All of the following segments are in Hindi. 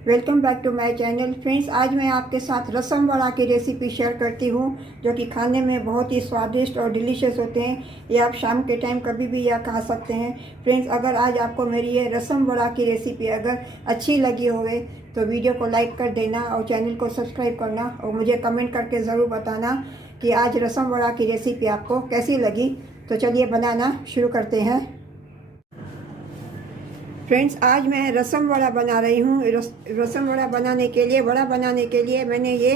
Welcome back to my channel friends. आज मैं आपके साथ रसम वड़ा की रेसिपी शेयर करती हूँ जो कि खाने में बहुत ही स्वादिष्ट और डिलीशियस होते हैं। ये आप शाम के टाइम कभी भी यह खा सकते हैं। फ्रेंड्स, अगर आज आपको मेरी ये रसम वड़ा की रेसिपी अगर अच्छी लगी होवे तो वीडियो को लाइक कर देना और चैनल को सब्सक्राइब करना और मुझे कमेंट करके ज़रूर बताना कि आज रसम वड़ा की रेसिपी आपको कैसी लगी। तो चलिए बनाना शुरू करते हैं। फ्रेंड्स, आज मैं रसम वड़ा बना रही हूँ। रसम वड़ा बनाने के लिए मैंने ये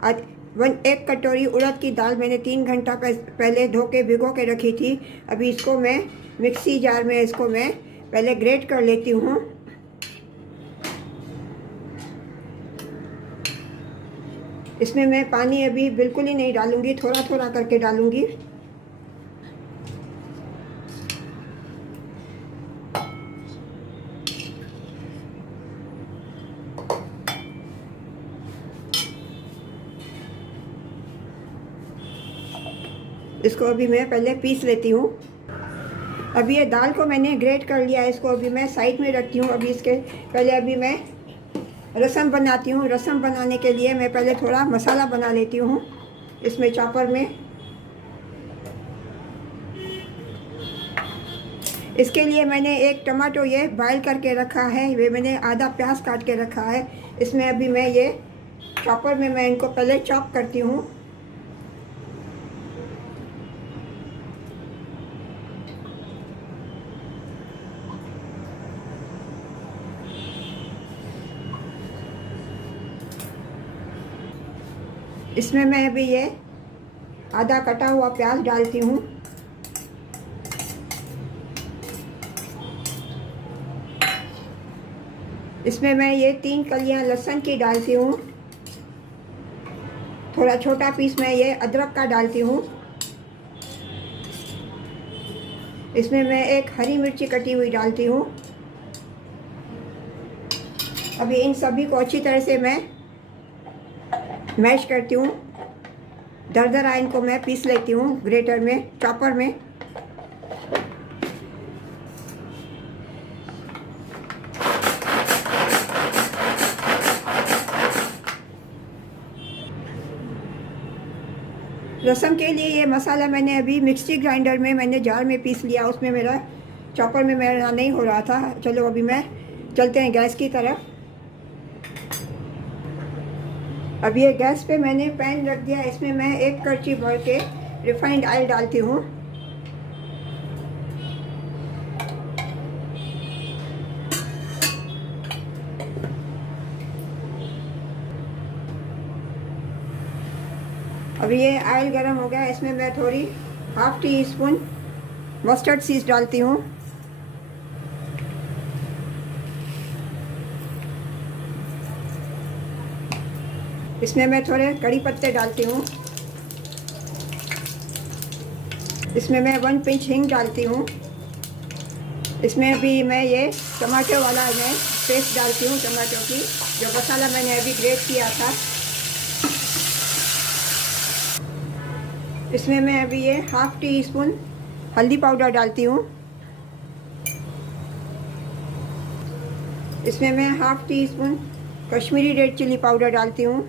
आज 1 कटोरी उड़द की दाल मैंने 3 घंटा पहले धो के भिगो के रखी थी। अभी इसको मैं मिक्सी जार में इसको मैं पहले ग्रेट कर लेती हूँ। इसमें मैं पानी अभी बिल्कुल ही नहीं डालूँगी, थोड़ा थोड़ा करके डालूँगी। इसको अभी मैं पहले पीस लेती हूँ। अभी ये दाल को मैंने ग्रेट कर लिया है, इसको अभी मैं साइड में रखती हूँ। अभी इसके पहले अभी मैं रसम बनाती हूँ। रसम बनाने के लिए मैं पहले थोड़ा मसाला बना लेती हूँ। इसमें चॉपर में इसके लिए मैंने 1 टमाटो ये बॉयल करके रखा है। वे मैंने आधा प्याज काट के रखा है। इसमें अभी मैं ये चॉपर में मैं इनको पहले चॉप करती हूँ। इसमें मैं अभी ये आधा कटा हुआ प्याज डालती हूँ। इसमें मैं ये 3 कलियां लहसुन की डालती हूँ। थोड़ा छोटा पीस मैं ये अदरक का डालती हूँ। इसमें मैं 1 हरी मिर्ची कटी हुई डालती हूँ। अभी इन सभी को अच्छी तरह से मैं मैश करती हूँ। दरदरा इनको मैं पीस लेती हूँ ग्रेटर में, चॉपर में। रसम के लिए ये मसाला मैंने अभी मिक्सी ग्राइंडर में मैंने जार में पीस लिया। उसमें मेरा चॉपर में मेरा नहीं हो रहा था। चलो अभी मैं चलते हैं गैस की तरफ। अब ये गैस पे मैंने पैन रख दिया। इसमें मैं 1 कड़छी भर के रिफाइंड ऑयल डालती हूँ। अब ये ऑयल गर्म हो गया। इसमें मैं थोड़ी 1/2 टीस्पून मस्टर्ड सीड्स डालती हूँ। इसमें मैं थोड़े कड़ी पत्ते डालती हूँ। इसमें मैं 1 पिंच हींग डालती हूँ। इसमें भी मैं ये टमाटो वाला मैं पेस्ट डालती हूँ, टमाटो की, जो मसाला मैंने अभी ग्रेट किया था। इसमें मैं अभी ये 1/2 टीस्पून हल्दी पाउडर डालती हूँ। इसमें मैं 1/2 teaspoon Kashmiri red chilli powder डालती हूँ।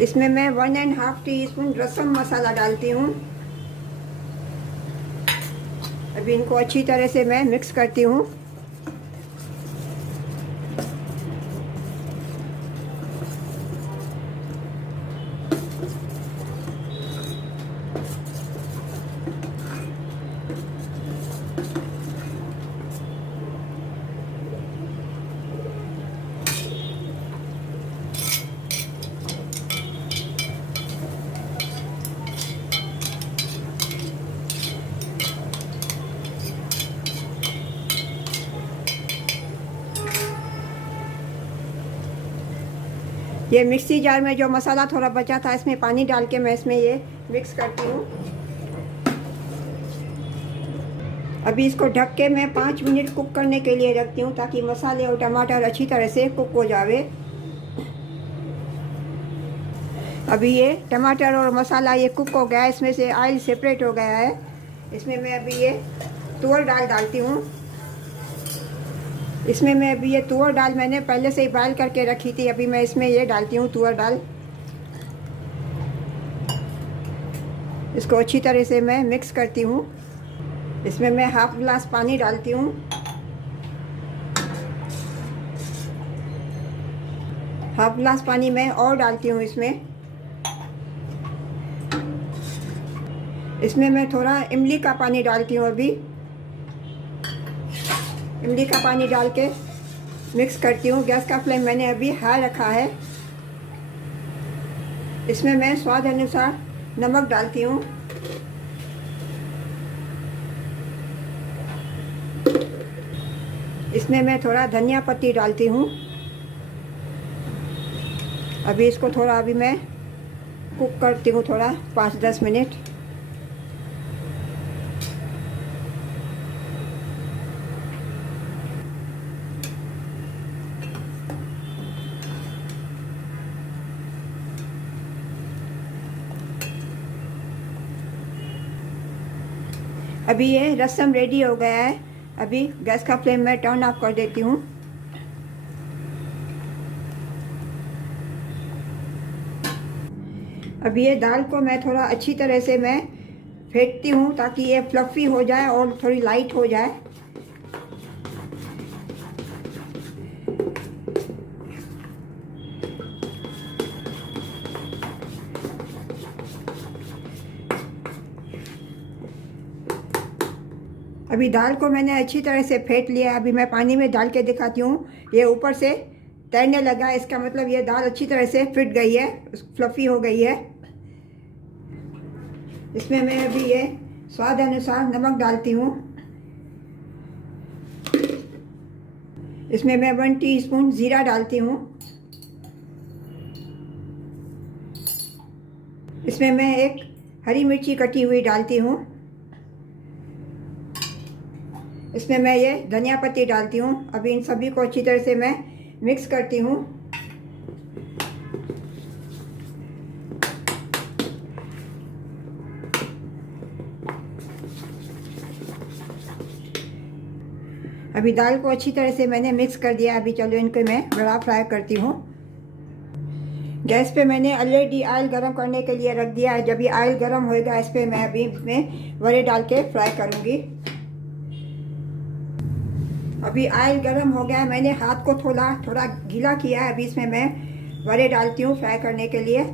इसमें मैं 1.5 टीस्पून रसम मसाला डालती हूँ। अभी इनको अच्छी तरह से मैं मिक्स करती हूँ। ये मिक्सी जार में जो मसाला थोड़ा बचा था, इसमें पानी डाल के मैं इसमें ये मिक्स करती हूँ। अभी इसको ढक के मैं 5 मिनट कुक करने के लिए रखती हूँ ताकि मसाले और टमाटर अच्छी तरह से कुक हो जावे। अभी ये टमाटर और मसाला ये कुक हो गया है, इसमें से ऑयल सेपरेट हो गया है। इसमें मैं अभी ये तुअर दाल डालती हूँ। इसमें मैं अभी ये तुअर दाल मैंने पहले से ही बॉयल करके रखी थी। अभी मैं इसमें ये डालती हूँ तुअर दाल। इसको अच्छी तरह से मैं मिक्स करती हूँ। इसमें मैं हाफ ग्लास पानी डालती हूँ। हाफ ग्लास पानी मैं और डालती हूँ इसमें मैं थोड़ा इमली का पानी डालती हूँ। अभी इमली का पानी डाल के मिक्स करती हूँ। गैस का फ्लेम मैंने अभी हाई रखा है। इसमें मैं स्वाद अनुसार नमक डालती हूँ। इसमें मैं थोड़ा धनिया पत्ती डालती हूँ। अभी इसको थोड़ा अभी मैं कुक करती हूँ, थोड़ा 5-10 मिनट। अभी ये रसम रेडी हो गया है। अभी गैस का फ्लेम मैं टर्न ऑफ कर देती हूँ। अभी ये दाल को मैं थोड़ा अच्छी तरह से मैं फेंटती हूँ ताकि ये फ्लफ़ी हो जाए और थोड़ी लाइट हो जाए। अभी दाल को मैंने अच्छी तरह से फेंट लिया। अभी मैं पानी में डाल के दिखाती हूँ। ये ऊपर से तैरने लगा, इसका मतलब ये दाल अच्छी तरह से फिट गई है, फ्लफ़ी हो गई है। इसमें मैं अभी ये स्वाद अनुसार नमक डालती हूँ। इसमें मैं 1 टीस्पून जीरा डालती हूँ। इसमें मैं एक हरी मिर्ची कटी हुई डालती हूँ। इसमें मैं ये धनिया पत्ती डालती हूँ। अभी इन सभी को अच्छी तरह से मैं मिक्स करती हूँ। अभी दाल को अच्छी तरह से मैंने मिक्स कर दिया। अभी चलो इनको मैं बड़ा फ्राई करती हूँ। गैस पे मैंने ऑलरेडी ऑयल गरम करने के लिए रख दिया है। जब ये ऑयल गरम होएगा इस पर मैं अभी इसमें वड़े डाल के फ्राई करूँगी। अभी ऑयल गरम हो गया है। मैंने हाथ को थोड़ा गीला किया है। अभी इसमें मैं वड़े डालती हूँ फ्राई करने के लिए।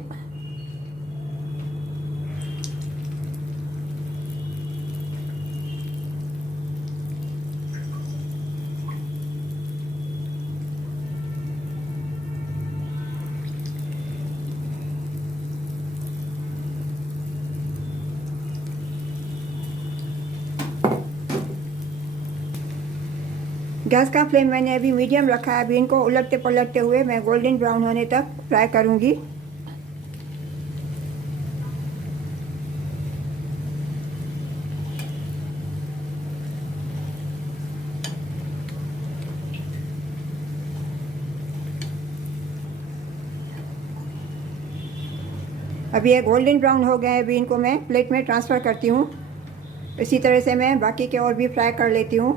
गैस का फ्लेम मैंने अभी मीडियम रखा है। अभी इनको उलटते पलटते हुए मैं गोल्डन ब्राउन होने तक फ्राई करूंगी। अभी ये गोल्डन ब्राउन हो गए हैं। अभी इनको मैं प्लेट में ट्रांसफ़र करती हूँ। इसी तरह से मैं बाकी के और भी फ्राई कर लेती हूँ।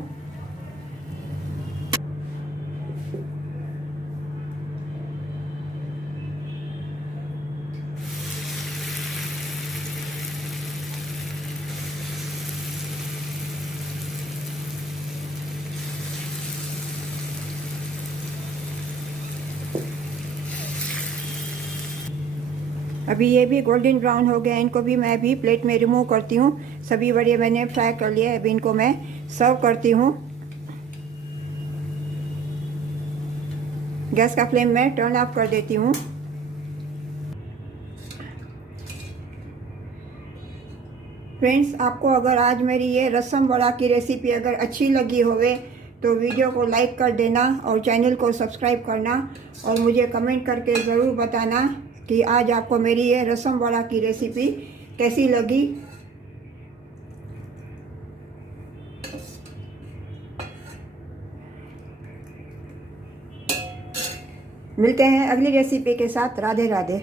अभी ये भी गोल्डन ब्राउन हो गए। इनको भी मैं अभी प्लेट में रिमूव करती हूँ। सभी बड़े मैंने फ्राई कर लिए। अभी इनको मैं सर्व करती हूँ। गैस का फ्लेम मैं टर्न ऑफ कर देती हूँ। फ्रेंड्स, आपको अगर आज मेरी ये रसम वड़ा की रेसिपी अगर अच्छी लगी होवे तो वीडियो को लाइक कर देना और चैनल को सब्सक्राइब करना और मुझे कमेंट करके ज़रूर बताना कि आज आपको मेरी ये रसम वड़ा की रेसिपी कैसी लगी। मिलते हैं अगली रेसिपी के साथ। राधे राधे।